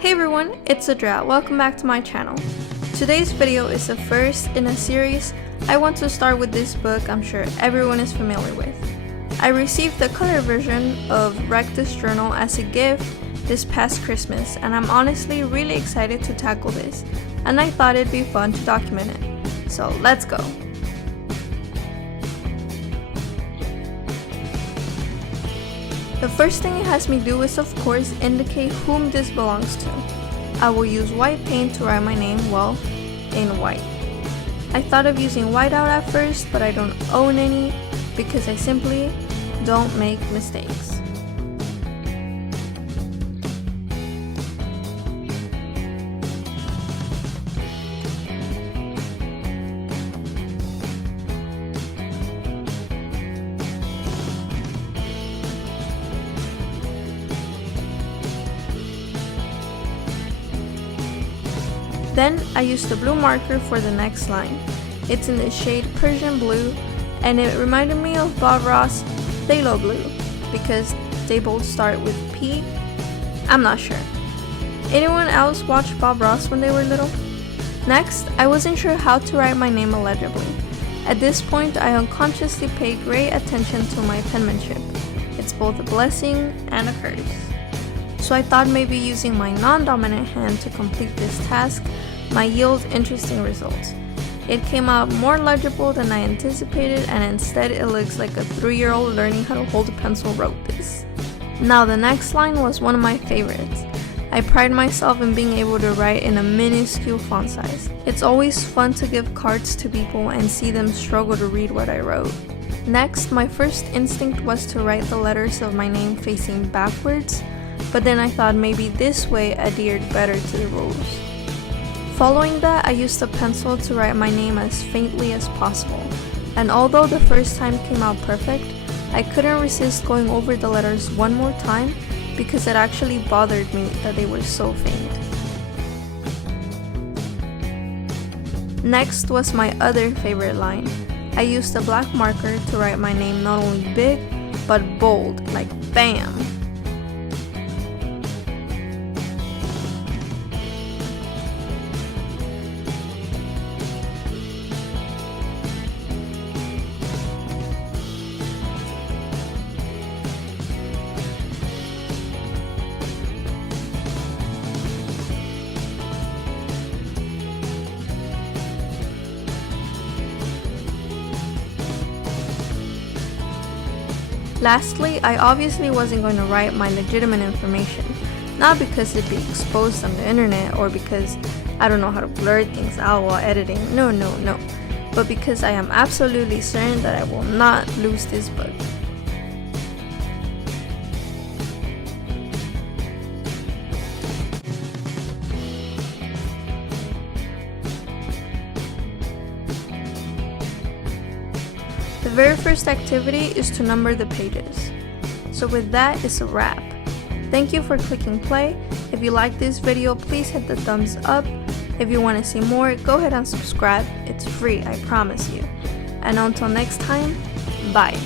Hey everyone, it's TheDrea. Welcome back to my channel. Today's video is the first in a series. I want to start with this book I'm sure everyone is familiar with. I received the color version of Wreck This Journal as a gift this past Christmas, and I'm honestly really excited to tackle this, and I thought it'd be fun to document it. So let's go. The first thing it has me do is of course indicate whom this belongs to. I will use white paint to write my name, well, in white. I thought of using whiteout at first, but I don't own any because I simply don't make mistakes. Then I used the blue marker for the next line. It's in the shade Persian Blue, and it reminded me of Bob Ross' Phthalo Blue because they both start with P. I'm not sure. Anyone else watch Bob Ross when they were little? Next, I wasn't sure how to write my name illegibly. At this point, I unconsciously paid great attention to my penmanship. It's both a blessing and a curse. So I thought maybe using my non-dominant hand to complete this task might yield interesting results. It came out more legible than I anticipated, and instead it looks like a 3-year-old learning how to hold a pencil wrote this. Now the next line was one of my favorites. I pride myself in being able to write in a minuscule font size. It's always fun to give cards to people and see them struggle to read what I wrote. Next, my first instinct was to write the letters of my name facing backwards, but then I thought maybe this way adhered better to the rules. Following that, I used a pencil to write my name as faintly as possible, and although the first time came out perfect, I couldn't resist going over the letters one more time because it actually bothered me that they were so faint. Next was my other favorite line. I used a black marker to write my name not only big, but bold, like BAM! Lastly, I obviously wasn't going to write my legitimate information, not because it'd be exposed on the internet or because I don't know how to blur things out while editing, no, but because I am absolutely certain that I will not lose this book. The very first activity is to number the pages. So with that, it's a wrap. Thank you for clicking play. If you like this video, please hit the thumbs up. If you want to see more, go ahead and subscribe. It's free, I promise you. And until next time, bye.